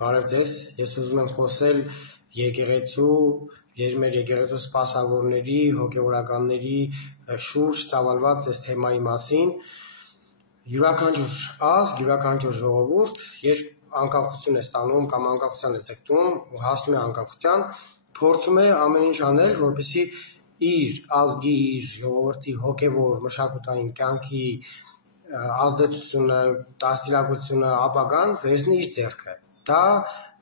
Բարև ձեզ, ես ուզում եմ խոսել եկեղեցու, մեր եկեղեցու սպասավորների, հոգևորականների շուրջ ծավալված այս թեմայի մասին։ Յուրաքանչյուր ազգ, յուրաքանչյուր ժողովուրդ, երբ անկախություն է ստանում կամ անկախության է ձգտում ու հասնում է անկախության, փորձում է ամեն ինչ անել, որպեսզի իր ազգի, իր ժողովրդի հոգևոր մշակութային կյանքի ազդեցությունը, դաստիարակությունը, ապագան վերցնի իր ձեռքը։ Դա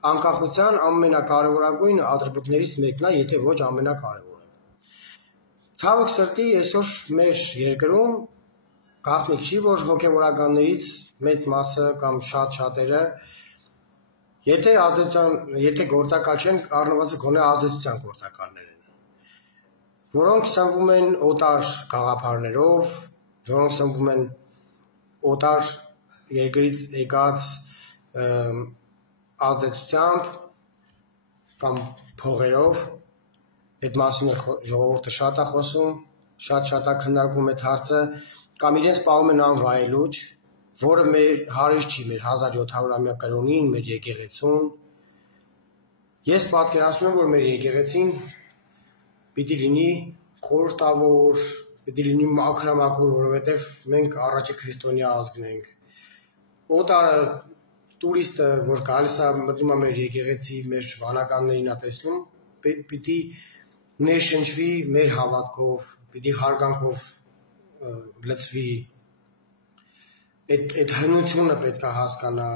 անկախության ամենակարևորագույն ատրիբուտներից մեկն է, եթե ոչ ամենակարևորը։ Ցավոք սրտի, այսօր մեր երկրում գաղտնիք չի, որ հոգևորականներից մեծ մասը կամ շատերը, եթե գործակալ չեն, առնվազն գոնե ազդեցության գործակալներ են, որոնք սնվում են օտար գաղափարներով, որոնք սնվում են օտար երկրից եկած ազդեցությամբ կամ փողերով, այդ մասին ժողովուրդը շատ է խոսում, շատ է քննարկում այդ հարցը, կամ իրենց պահում են անվայելուչ, որը մեր հարիր չի, մեր 1700-ամյա կրոնին, մեր եկեղեցուն։ Ես պատկերացնում եմ, որ մեր եկեղեցին պիտի լինի խորհրդավոր, պիտի լինի մաքրամաքուր, որովհետև մենք առաջի քրիստոնյա ազգն ենք։ Օտարը տուրիստը, որ գալիս է, մտնում է մեր եկեղեցի, մեր վանականներին է տեսնում, պիտի ներշնչվի մեր հավատքով, պիտի հարգանքով լցվի, այդ հնությունը պետք է հասկանա,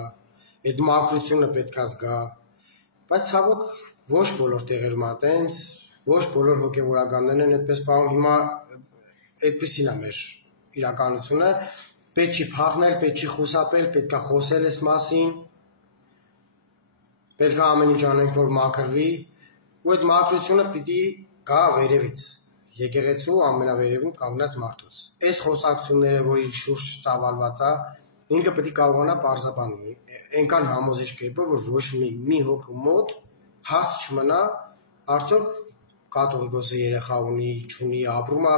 այդ մաքրությունը պետք է զգա, բայց ցավոք ոչ բոլոր տեղերում է տենց, ոչ բոլոր հոգևորականներն են այդպես պահում, հիմա այդպեսին է մեր իրականությունը, պետք չի փախնել, պետք չի խուսափել, պետք է խոսել այս մասին, պետք է ամեն ինչ անենք, որ մաքրվի, ու այդ մաքրությունը պիտի գա վերևից, եկեղեցու ամենավերևում կանգնած մարդուց։ Այս խոսակցությունները, որ իր շուրջ ծավալված է, ինքը պետք է կարողանա պարզաբանել, այնքան համոզիչ կերպով, որ ոչ մի հոգու մոտ հարց չմնա, արդյոք կաթողիկոսը երեխա ունի, չունի, ապրում է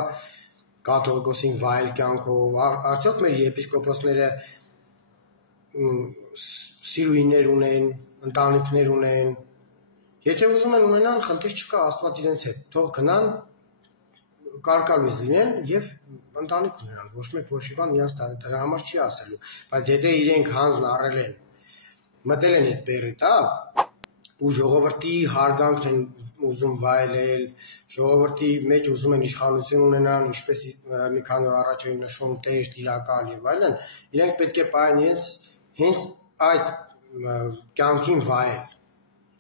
կաթողիկոսին վայել կյանքով, արդյոք մեր եպիսկոպոսները սիրուհիներ ունեն, ընտանիքներ ունեն, եթե ուզում են ունենան, խնդիր չկա, Աստված իրենց հետ, թող գնան, կարկալույս լինեն և ընտանիք ունենան, ոչ մեկ ոչ մի բան իրենց դրա համար չի ասելու, բայց եթե իրենք հանձն առել են, մտել են այդ բեռի տակ, ու ժողովրդի հարգանքն են ուզում վայելել, ժողովրդի մեջ ուզում են իշխանություն ունենան, ինչպես մի քանի օր առաջ էին նշում տեր, տիրակալ և այլն, իրենք պետք է պահեն իրենց հենց այդ կյանքին վայել,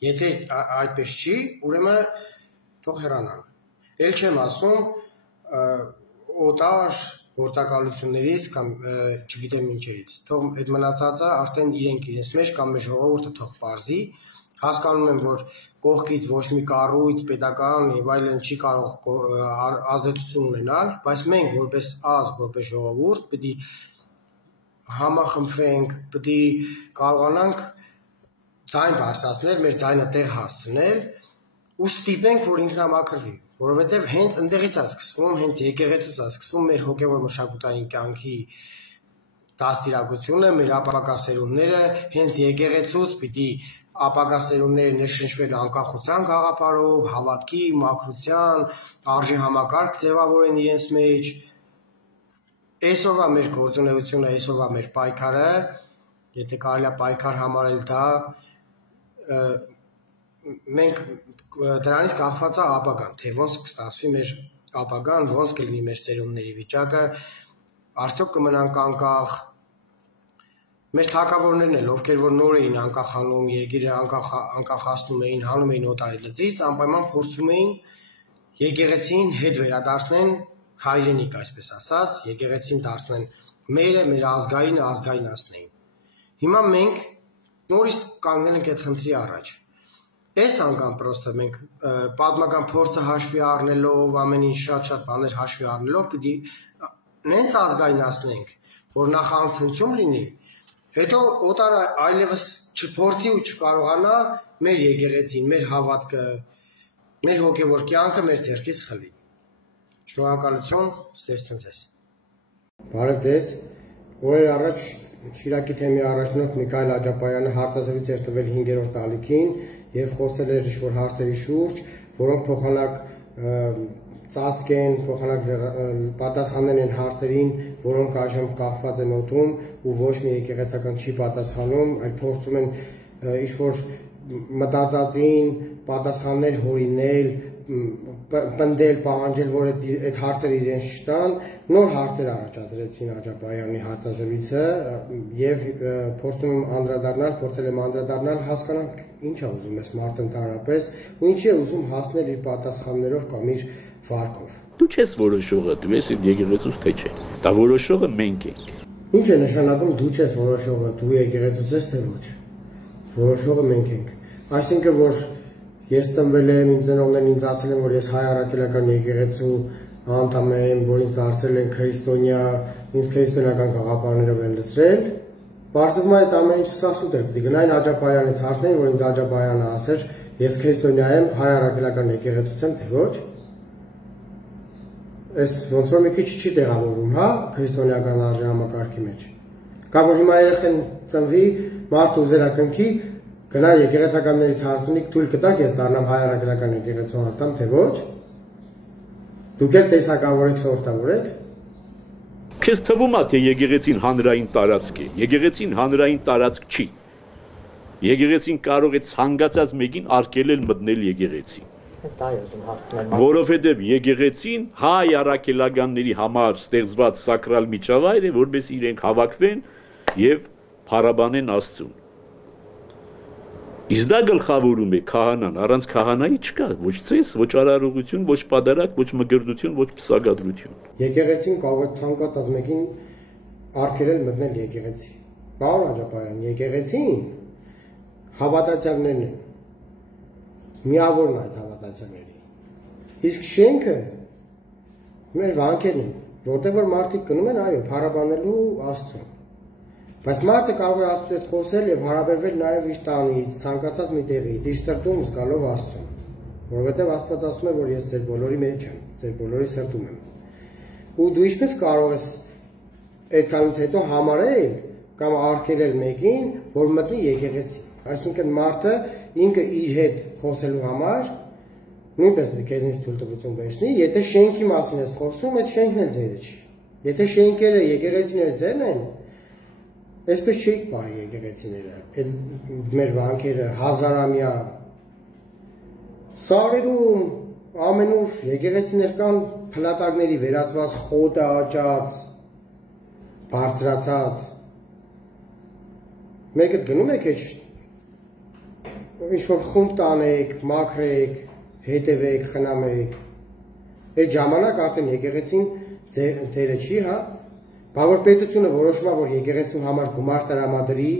եթե այդպես չի, ուրեմն թող հեռանան։ Էլ չեմ ասում օտար գործակալություններից կամ չգիտեմ ինչերից, թող այդ մնացածը արդեն իրենք իրենց մեջ կամ մեր ժողովուրդը թող պարզի, հասկանում եմ, որ կողքից ոչ մի կառույց, պետական և այլն չի կարող ազդեցություն ունենալ, բայց մենք որպես ազգ, որպես ժողովուրդ պիտի համախմբվենք, պիտի կարողանանք ձայն բարձրացնել, մեր ձայնը տեղ հասցնել ու ստիպենք, որ ինքնամաքրվի, որովհետև հենց ընդեղից է սկսվում, հենց եկեղեցուց է սկսվում մեր հոգևոր մշակութային կյանքի դաստիարակությունը, մեր ապագա սերունդները, հենց եկեղեցուց պիտի ապագա սերունդները ներշնչվել անկախության գաղափարով, հավատքի, մաքրության, արժի համակարգ ձևավորեն իրենց մեջ։ Այսօրվա մեր գործունեությունը, այսօրվա մեր պայքարը, եթե կարելի է պայքար համարել դա, մենք դրանից կախված է ապագան, թե ոնց կստացվի մեր ապագան, ոնց կլինի մեր սերունդների վիճակը, արդյոք կմնանք անկախ։ Մեր թագավորներն էլ, ովքեր որ նոր էին անկախանում, երկիրը անկախացնում էին, հանում էին օտարի լծից, անպայման փորձում էին եկեղեցին հետ վերադարձնեն հայրենիք, այսպես ասած, եկեղեցին դարձնեն մերը, մեր ազգայնացնեին։ Հիմա մենք նորից կանգնել ենք այդ խնդրի առաջ։ Այս անգամ պրոստը մենք պատմական փորձը հաշվի առնելով, ամեն ինչ շատ բաներ հաշվի առնելով պիտի նենց ազգայնացնենք, որ նախանցություն լինի, հետո օտարը այլևս չփորձի ու չկարողանա մեր եկեղեցին, մեր հավատքը, մեր հոգևոր կյանքը մեր ձեռքից խլի։ Շնորհակալություն, ստեսություն ձեզ։ Բարև ձեզ, Օրեր առաջ Շիրակի թեմի առաջնորդ Միքայել Աջապայանը հարցազրույց էր տվել 5-րդ տալիքին եւ խոսել էր ինչ-որ հարցերի շուրջ, որոնք փոխանակ ծածկ են, փոխանակ պատասխաններ են հարցերին, որոնք այժմ կախված են օդում ու ոչ մի եկեղեցական չի պատասխանում, այլ փորձում են ինչ-որ մտածածին պատասխաններ հորինել, պնդել, պահանջել, որ այդ հարցերը իրենց չտան, նոր հարցեր առաջադրեցին Աջապայանի հարցազրույցը եւ փորձում եմ անդրադառնալ, հասկանանք ինչ է ուզում այս մարդը ընդհանրապես ու ինչի է ուզում հասնել իր պատասխաններով կամ իր վարկով։ Դու չես որոշողը, դու ես եկեղեցուց թե չէ։ Դա որոշողը մենք ենք։ Ինչ է նշանակում դու չես որոշողը, դու եկեղեցուց ես թե ոչ։ Որոշողը մենք ենք։ Այսինքն որ ես ծնվել եմ, իմ ծնողներն ինձ ասել են, որ ես հայ առաքելական եկեղեցու անդամ եմ, որ ինձ դարձրել են քրիստոնյա, ինձ քրիստոնեական գաղափարներով են լցրել։ Պարզվում է այդ ամեն ինչը սասուտ է, պիտի գնային Աջապայանից հարցնեին, որ ինձ Աջապայանը ասեր, ես քրիստոնյա եմ, հայ առաքելական եկեղեցուց եմ, թե ոչ։ Այս ոնց որ մի քիչ չի տեղավորվում, հա, քրիստոնեական արժե համակարգի մեջ։ Կամ որ հիմա երեխան ծնվի, մարդը ուզելա կնքի, գնա եկեղեցականներից հարցնի, թույլ կտաք ես դառնամ հայ առաքելական եկեղեցու անդամ, թե ոչ։ Դուք էլ տեսակավորեք, սորտավորեք։ Քեզ թվում է, թե եկեղեցին հանրային տարածք է։ Եկեղեցին հանրային տարածք չի։ Եկեղեցին կարող է ցանկացած մեկին արգելել մտնել եկեղեցի։ Որովհետև եկեղեցին հայ առաքելականների համար ստեղծված սակրալ միջավայր է, որովհետև իրենք հավաքվեն եւ փառաբանեն Աստծուն։ Իսկ դա գլխավորում է քահանան, առանց քահանայի չկա ոչ ցես, ոչ արարողություն, ոչ պատարակ, ոչ մգրդություն, ոչ պսակադրություն։ Եկեղեցին կարող է ցանկացած մեկին արգելել մտնել եկեղեցի։ Պարոն Աջապայան, եկեղեցին հավատացյալներն են։ Միավորն այդ հավատացյալների։ Իսկ շենքը մեր վանքերն են, որտեղ որ մարդիկ գնում են, այո, փառաբանելու Աստծուն։ Բայց մարդը կարող է Աստծու հետ խոսել եւ հարաբերվել նաեւ իր տանից, ցանկացած մի տեղից, իր սրտում զգալով Աստծուն, որովհետեւ Աստված ասում է, որ ես ձեր բոլորի մեջ եմ, ձեր բոլորի սրտում եմ։ Ու դու ինչպես կարող ես այդքանից հետո համարել կամ արգելել մեկին, որ մտնի եկեղեցի։ Այսինքն մարդը ինքը իր հետ խոսելու համար նույնպես քեզնից թույլտվություն վերցնի, եթե շենքի մասին ես խոսում, այդ շենքն էլ ձերը չի։ Եթե շենքերը, եկեղեցիները ձերն են, այսպես չի պահի եկեղեցիները, այդ մեր վանքերը հազարամյա սարերում ամենուր եկեղեցիներ կան փլատակների վերածված, խոտը աճած, բարձրացած։ Մեկը գնում եք այդ ինչ-որ խումբ տանեք, մաքրեք, հետևեք, խնամեք։ Այդ ժամանակ արդեն եկեղեցին ձերը չի, հա։ Բա որ պետությունը որոշում է, որ եկեղեցու համար գումար տրամադրի,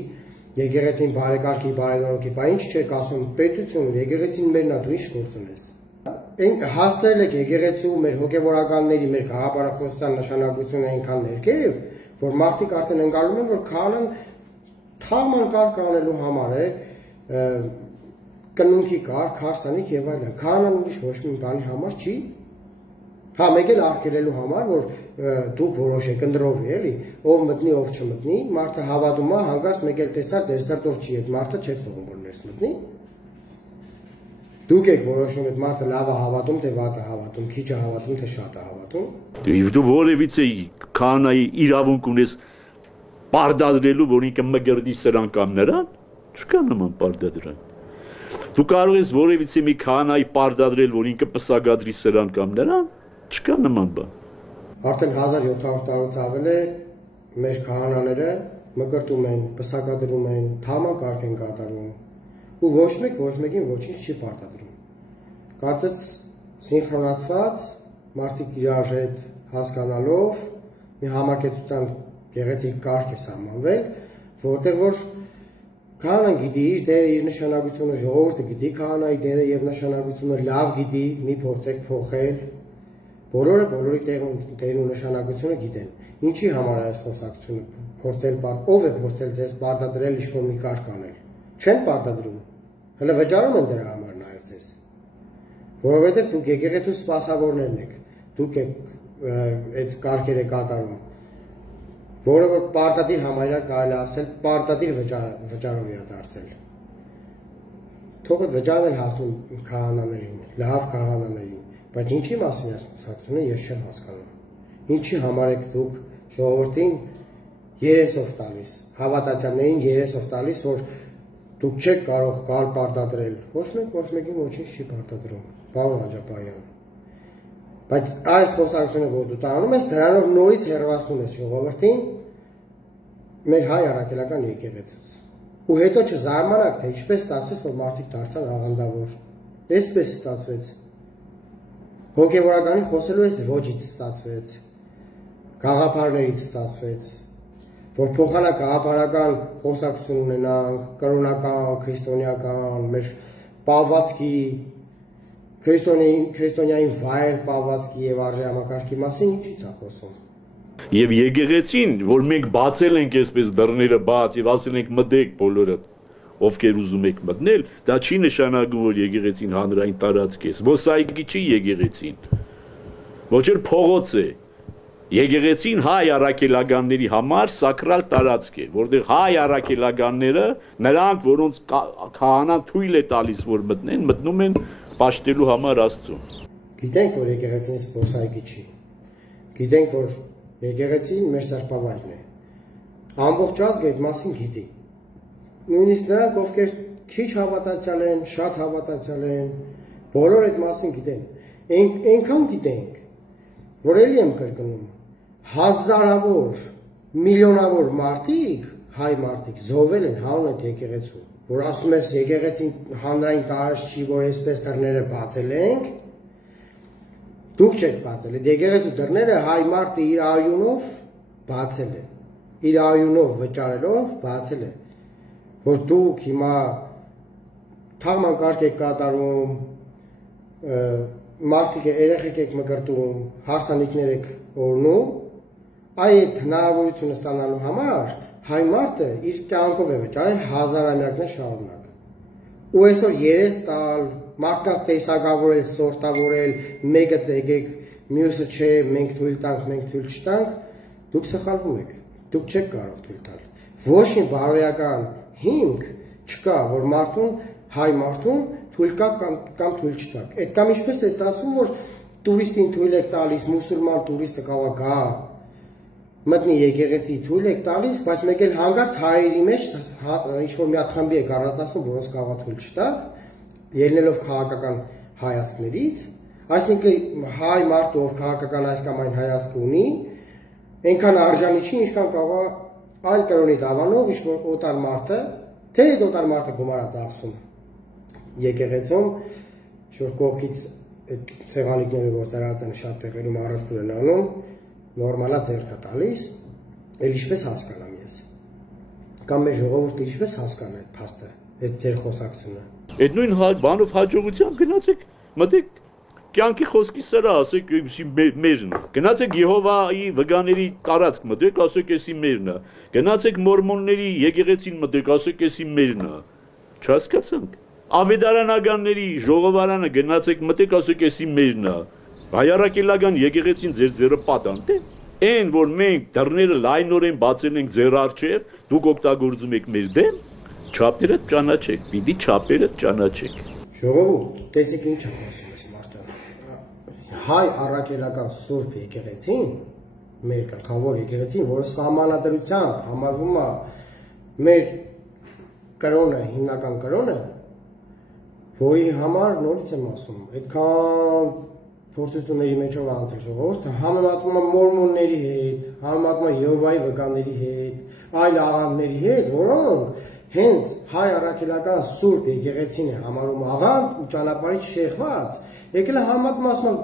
եկեղեցին բարեկարգի, բարենորոգի, բա ինչ չեք ասում, պետություն, եկեղեցին մերն է, դու ինչ գործ ունես։ Այն հասցրել եք եկեղեցու մեր հոգևորականների, մեր գաղափարախոսության նշանակությունը այնքան ներքև, որ մարդիկ արդեն ընկալում են, որ քահանան թաղման կարգ անելու համար է, կնունքի կարգ, հարսանիք եւ այլն։ Քահանան ուրիշ ոչ մի բանի համար չի։ Հա, մեկ էլ արգելելու համար, որ դուք որոշեք ընտրովի, էլի, ով մտնի, ով չմտնի, մարդը հավատում է, հանկարծ մեկ էլ տեսար ձեր սրտով չի, այդ մարդը չեք թողում որ ներս մտնի։ Դուք եք որոշում այդ մարդը լավ է հավատում, թե վատ է հավատում, քիչ է հավատում, թե շատ է հավատում։ Եվ դու որևիցե քահանայի իրավունք ունես պարտադրելու, որ ինքը մգրդի սրան կամ նրան, չկա նման պարտադրանք։ Դու կարող ես որևիցե մի քահանայի պարտադրել, որ ինքը պսակադրի սրան կամ նրան, չկա նման բան։ Արդեն 1700 տարուց ավել է մեր քահանաները մկրտում են, պսակադրում են, թաման կարգ են կատարում ու ոչ մեկին ոչինչ չի պարտադրում։ Կարծես սինխրոնացված մարդիկ իրար հետ հասկանալով մի համակեցության գեղեցիկ կարգ է սահմանվել, որտեղ որ քահանան գիտի իր դերը, իր նշանակությունը, ժողովուրդը գիտի քահանայի դերը եւ նշանակությունը, լավ գիտի, մի փորձեք փոխել։ Բոլորը բոլորի տեղն ու նշանակությունը գիտեն։ Ինչի համար է այս խոսակցությունը փորձել, ով է փորձել ձեզ պարտադրել ինչ-որ մի կարգ անել։ Չեն պարտադրում։ Հələ վճարում են դրա համար նաեւ ձեզ։ Որովհետեւ դուք եկեղեցու սպասավորներն եք։ Դուք եք այդ կարգերը կատարում։ որը որ պարտադիր համարյա կարելի ասել պարտադիր վճարով է դարձել։ Թողը վճարն են հասնում քահանաներին, լավ քահանաներին, բայց ինչի մասին է խոսակցությունը ես չեմ հասկանում։ Ինչի համար եք դուք ժողովրդին երեսով տալիս, հավատացյալներին երեսով տալիս, որ դուք չեք կարող կալ պարտադրել։ Ոչ մեկին ոչինչ չի պարտադրում, պարոն Աջապահյան։ Բայց այս խոսակցությունը, որ դու տանում ես, դրանով նորից հեռացնում ես ժողովրդին մեր հայ առաքելական եկեղեցուց։ Ու հետո չզարմանաք, թե ինչպես ստացվեց, որ մարդիկ դարձան աղանդավոր։ Այսպես ստացվեց։ Հոգևորականին խոսելու ես ոչից ստացվեց, գաղափարներից ստացվեց, որ փոխանակ գաղափարական խոսակցություն ունենանք, կրոնական, քրիստոնեական, մեր պահվածքի, քրիստոնյային վայր պահվածքի եւ արժեհամակարգի մասին ինչի՞ց է խոսում։ Եվ եկեղեցին, որ մենք բացել ենք այսպես դռները բաց եւ ասել ենք մտեք բոլորը, ովքեր ուզում եք մտնել, դա չի նշանակում, որ եկեղեցին հանրային տարածք է, զբոսայգի չի եկեղեցին, ոչ էլ փողոց է։ Եկեղեցին հայ առաքելականների համար սակրալ տարածք է, որտեղ հայ առաքելականները, նրանք, որոնց քահանան թույլ է տալիս, որ մտնեն, մտնում են պաշտելու համար Աստծուն։ Գիտենք, որ եկեղեցին զբոսայգի չի։ Գիտենք, որ եկեղեցին մեր սրբավայրն է։ Ամբողջ ազգը այդ մասին գիտի։ Նույնիսկ նրանք, ովքեր քիչ հավատացյալ են, շատ հավատացյալ են, բոլոր այդ մասին գիտեն։ Այնքան գիտենք, որ էլի եմ կրկնում, հազարավոր, միլիոնավոր մարդիկ, հայ մարդիկ զոհվել են հանուն այդ եկեղեցու, որ ասում ես եկեղեցին հանրային տարածք չի, որ այսպես դռները բացել ենք, դուք չեք բացել, այդ եկեղեցու դռները հայ մարդը իր արյունով բացել է, իր արյունով վճարելով բացել է, որ դուք հիմա թաղման կարգ եք կատարում, մարդիկ երեխեք եք մկրտում, հարսանիքներ եք օրնում, այդ հնարավորությունը ստանալու համար հայ մարդը իր կյանքով է վճարել հազարամյակներ շարունակ։ Ու այսօր երես տալ, մարդկանց տեսակավորել, սորտավորել, մեկը եկեք, մյուսը չէ, մենք թույլ տանք, մենք թույլ չտանք, դուք սխալվում եք, դուք չեք կարող թույլ տալ։ Ոչ մի բարոյական հիմք չկա, որ մարդուն, հայ մարդուն թույլ կա կամ թույլ չտակ։ Այդ կամ ինչպես է ստացվում, որ տուրիստին թույլ եք տալիս, մուսուլման տուրիստը կարող է գա, մտնի եկեղեցի թույլ եք տալիս, բայց մեկ էլ հանգարց հայերի մեջ ինչ-որ մի հատ խմբի եք առանձնացնում, որոնց կարող է թույլ չտակ, ելնելով քաղաքական հայացքներից, այսինքն հայ մարդը, ով քաղաքական այս կամ այն հայացք ունի, այնքան արժանի չի, ինչքան կարող է այլ կրոնի դավանող ինչ-որ օտար մարդը, թե այդ օտար մարդը գումարած աղսում եկեղեցում, շուտ կողքից այդ սեղանիկները, որ տարած են շատ տեղերում առևտուր են անում, նորմալա ձեռքը տալիս, էլ ինչպես հասկանամ ես։ Կամ մեր ժողովուրդը ինչպես հասկանա այդ փաստը, այդ ձեր խոսակցությունը։ Այդ նույն բանով հաջողությամբ գնացեք, մտեք կյանքի խոսքի սրա, ասեք, էսի մերն է։ Գնացեք Եհովայի վգաների տարածք մտեք, ասեք, էսի մերն է։ Գնացեք մորմոնների եկեղեցին մտեք, ասեք, էսի մերն է։ Չհասկացանք։ Ավետարանականների ժողովարանը գնացեք մտեք, ասեք, էսի մերն է։ Հայարակելական եկեղեցին ձեր ձերը պատանդ է։ Այն, որ մենք դռները լայնորեն բացել ենք ձեր առջև, դուք օգտագործում եք մեր դեմ, չափերը ճանաչեք, պիտի չափերը ճանաչեք։ Ժողովուրդ, տեսեք ինչ է խոսում այս մարդը։ Հայ առաքելական սուրբ եկեղեցին, մեր գլխավոր եկեղեցին, որը սահմանադրությամբ համարվում է մեր կրոնը, հիմնական կրոնը, որի համար նորից եմ ասում, այդքան փորձությունների մեջով անցել ժողովուրդը, համեմատվում է մորմոնների հետ, համեմատվում է Եհովայի վկաների հետ, այլ աղանդների հետ, որոնք հենց հայ առաքելական սուրբ եկեղեցին է համարում աղանդ ու ճանապարհից շեղված, եկել է համեմատում ասում,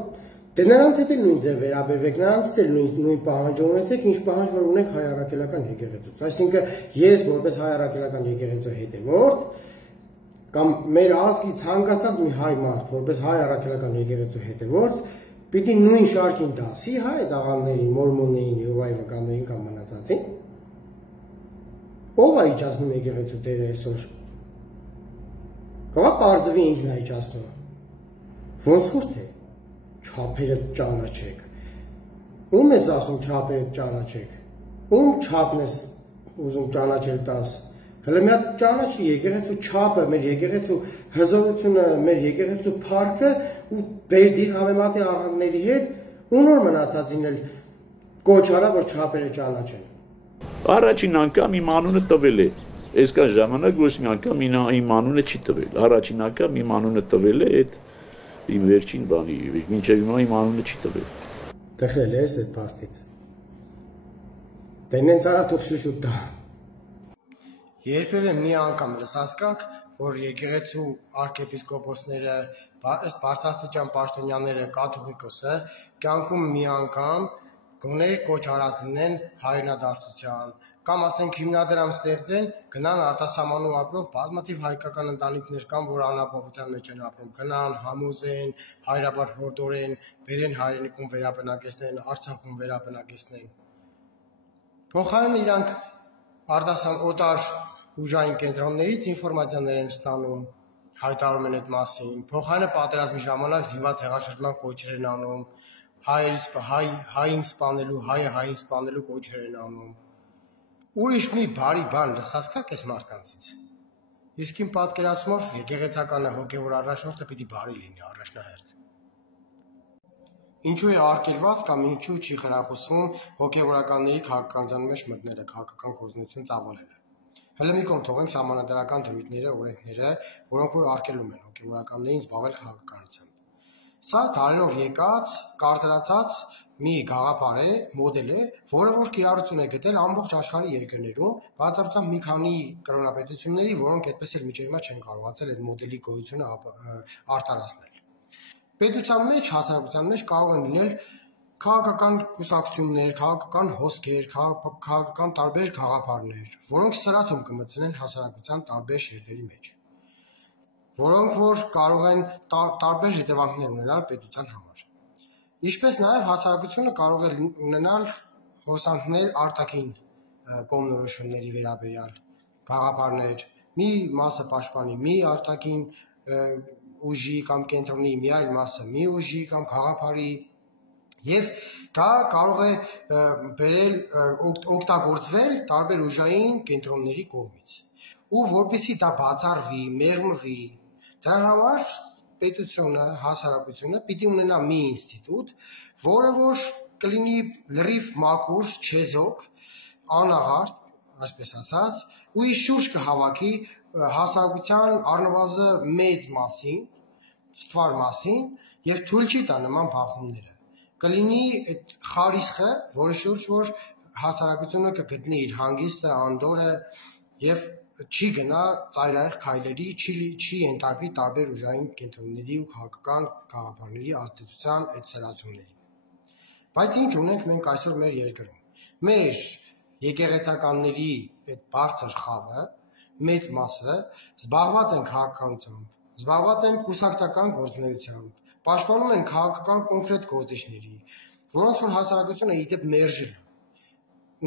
դե նրանց հետ էլ նույն ձև վերաբերվեք, նրանց էլ նույն պահանջ ունեցեք, ինչ պահանջ որ ունեք հայ առաքելական եկեղեցուց։ Այսինքն ես որպես հայ առաքելական եկեղեցու հետևորդ կամ մեր ազգի ցանկացած մի հայ մարդ, որպես հայ առաքելական եկեղեցու հետևորդ, պիտի նույն շարքին դասի հայ աղանդներին, մորմոններին, Եհովայի վկաներին կամ մնացածին։ Ով է իջացնում եկեղեցու տերը այսօր։ Կա պարզվի ինքն է իջացնում։ Ոնց որ թե չափերը ճանաչեք։ Ում ես ասում չափերը ճանաչեք։ ում չափն ես ուզում ճանաչել տաս։ Հələ մի հատ ճանաչի եկեղեցու չափը, մեր եկեղեցու հզորությունը, մեր եկեղեցու փառքը ու բերդիր համեմատի աղանդների հետ ու նոր մնացածին էլ կոչ արա, որ չափերը ճանաչեն։ Առաջին անգամ իմ անունը տվել է։ Այսքան ժամանակ ոչ մի անգամ իմ անունը չի տվել։ Առաջին անգամ իմ անունը տվել է այդ իմ վերջին բանի, մինչև հիմա իմ անունը չի տվել։ Տխրել ես այդ փաստից։ Դենենց արա թող շուշուտ տա։ Երբևէ մի անգամ լսած կաք, որ եկեղեցու arczepiskoposները, ըստ բարձրաստիճան պաշտոնյաները, կաթողիկոսը կյանքում մի անգամ գոնե կոչ արած լինեն հայրենադարձության, կամ ասենք հիմնադրամ ստեղծեն, գնան արտասահմանում ապրող բազմաթիվ հայկական ընտանիքներ կան, որ անապահովության մեջ են ապրում, գնան, համոզեն, հայրաբար հորդորեն, բերեն հայրենիքում վերաբնակեցնեն, Արցախում վերաբնակեցնեն։ Փոխարենը իրանք օտար ուժային կենտրոններից ինֆորմացիաներ են ստանում, հայտարարում են այդ մասին, փոխարենը պատերազմի ժամանակ զինված հեղաշրջման կոչեր են անում, հային սպանելու, հայը հային սպանելու կոչեր են անում։ Ուրիշ մի բարի բան լսած կաք այս մարդկանցից։ Իսկ իմ պատկերացումով եկեղեցականը հոգևոր առաջնորդը պիտի բարի լինի, առաջնահերթ։ Ինչու է արգելված կամ ինչու չի խրախուսվում հոգևորականների քաղաքականության մեջ մտնելը, քաղաքական գործունեություն ծավալելը։ Հələ մի կողմ թողենք սահմանադրական դրույթները, օրենքները, որոնք որ արգելում են հոգևորականներին զբաղվել քաղաքականությամբ։ Սա դարերով եկած, կարծրացած մի գաղափար է, մոդել է, որը որ կիրառություն է գտել ամբողջ աշխարհի երկրներում, բացառությամբ մի քանի կրոնապետությունների, որոնք այդպես էլ մինչև հիմա չեն կարողացել այդ մոդելի գոյությունը արտարացնել։ Պետության մեջ, հասարակության մեջ կարող են լինել քաղաքական կուսակցություններ, քաղաքական հոսքեր, քաղաքական տարբեր գաղափարներ, որոնք սրացում կմտցնեն հասարակության տարբեր շերտերի մեջ, որոնք որ կարող են տարբեր հետևանքներ ունենալ պետության համար։ Ինչպես նաև հասարակությունը կարող է ունենալ հոսանքներ արտաքին կողմնորոշումների վերաբերյալ, գաղափարներ, մի մասը պաշտպանի մի արտաքին ուժի կամ կենտրոնի, մի այլ մասը մի ուժի կամ գաղափարի, եւ դա կարող է բերել օգտագործվել տարբեր ուժային կենտրոնների կողմից։ Ու որպեսզի դա բացառվի, մեղմվի, դրա համար պետությունը, հասարակությունը պիտի ունենա մի ինստիտուտ, որը որ կլինի լրիվ մաքուր, չեզոք, անաղարտ, այսպես ասած, ու իր շուրջ կհավաքի հասարակության առնվազն մեծ մասին, ստվար մասին եւ թույլ չի տա նման բախումները։ Կլինի այդ խարիսխը, որի շուրջ որ հասարակությունը կգտնի իր հանգիստը, անդորը եւ չի գնա ծայրահեղ քայլերի, չի ենթարկվի տարբեր ուժային կենտրոնների ու քաղաքական գաղափարների ազդեցության այդ սրացումների։ Բայց ինչ ունենք մենք այսօր մեր երկրում։ Մեր եկեղեցականների այդ բարձր խավը, մեծ մասը զբաղված են քաղաքականությամբ, զբաղված են կուսակցական գործունեությամբ, պաշտպանում են քաղաքական կոնկրետ գործիչների, որոնց որ հասարակությունը իդեպ մերժել է։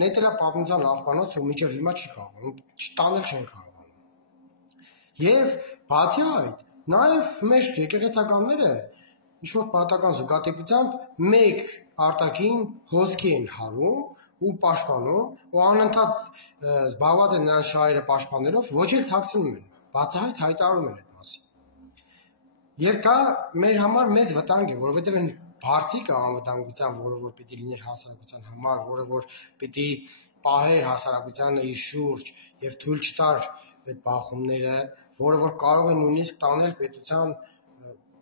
Նետելա պատմության աղբանոց ու մինչև հիմա չի կարողանում, տանել չեն կարողանում։ Եվ բացի այդ, նաև մեր եկեղեցականները ինչ-որ պատական զուգադիպությամբ մեկ արտաքին հոսքի են հարում ու պաշտպանում ու անընդհատ զբաղված են նրանց շահերը պաշտպանելով, ոչ էլ թաքցնում են, բացահայտ հայտարարում են այդ մասին։ Եվ դա մեր համար մեծ վտանգ է, որովհետև այն բարձիկը անվտանգության, որը որ պիտի լիներ հասարակության համար, որը որ պիտի պահեր հասարակությանը իր շուրջ եւ թույլ չտար այդ բախումները, որը որ կարող է նույնիսկ տանել պետության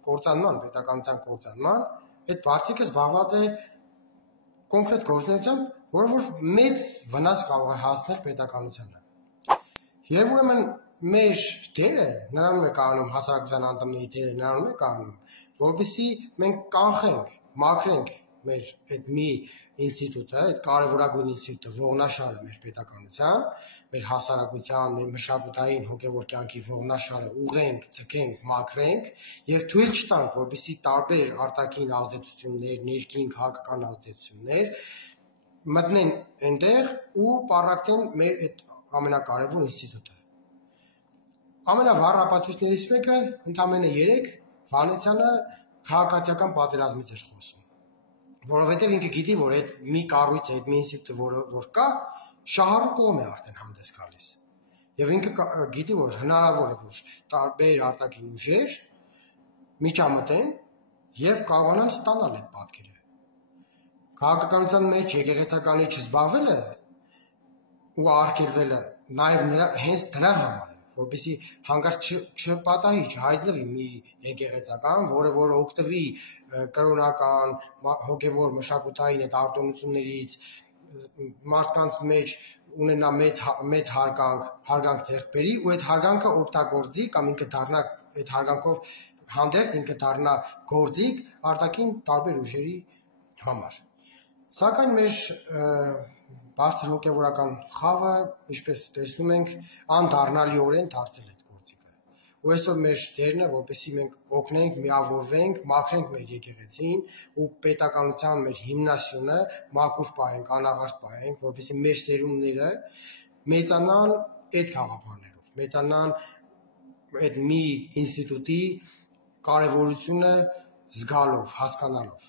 կործանման, պետականության կործանման, այդ բարձիկը զբաղված է կոնկրետ գործունեությամբ, որը որ մեծ վնաս կարող է հասնել պետականությանը։ Եվ ուրեմն մեր դերը նրանում է կայանում, հասարակության անդամների դերը նրանում է կայանում, որպեսզի մենք կանխենք, մաքրենք մեր այդ մի ինստիտուտը, այդ կարևորագույն ինստիտուտը, ողնաշարը մեր պետականության, մեր հասարակության, մեր մշակութային հոգևոր կյանքի ողնաշարը ուղենք, ցկենք, մաքրենք եւ թույլ չտանք, որպեսզի տարբեր արտաքին ազդեցություններ, ներքին քաղաքական ազդեցություններ մտնեն այնտեղ ու պառակտեն մեր այդ ամենակարևոր ինստիտուտը։ Ամենավառ ապացույցներից մեկը ընդամենը 3 Վանեցյանը քաղաքացիական պատերազմից էր խոսում։ որովհետև ինքը գիտի, որ այդ մի կառույցը, այդ մի ինստիտուտը, որ կա, շահառու կողմ է արդեն հանդես գալիս։ Եվ ինքը գիտի, որ հնարավոր է, որ տարբեր արտաքին ուժեր միջամտեն եւ կարողանան ստանալ այդ պատկերը։ Քաղաքականության մեջ եկեղեցականի չզբաղվելը ու արգելվելը նաեւ նրա հենց դրա համար է, որպեսզի հանկարծ չպատահի, չհայտնվի մի եկեղեցական, որ օգտվի կրոնական, հոգևոր, մշակութային այդ արտոնություններից մարդկանց մեջ ունենա մեծ հարգանք ձեռք բերի ու այդ հարգանքը օգտագործի կամ ինքը դառնա այդ հարգանքով հանդերձ ինքը դառնա գործիք արտաքին տարբեր ուժերի համար։ Սակայն մեր բարձր հոգևորական խավը, ինչպես տեսնում ենք, անդառնալիորեն դարձել է այդ գործիքը։ Ու այսօր մեր դերն է, որպեսզի մենք օգնենք, միավորվենք, մաքրենք մեր եկեղեցին ու պետականության մեր հիմնասյունը մաքուր պահենք, անաղարտ պահենք, որպեսզի մեր սերունդները մեծանան այդ գաղափարներով, մեծանան այդ մի ինստիտուտի կարևորությունը զգալով, հասկանալով։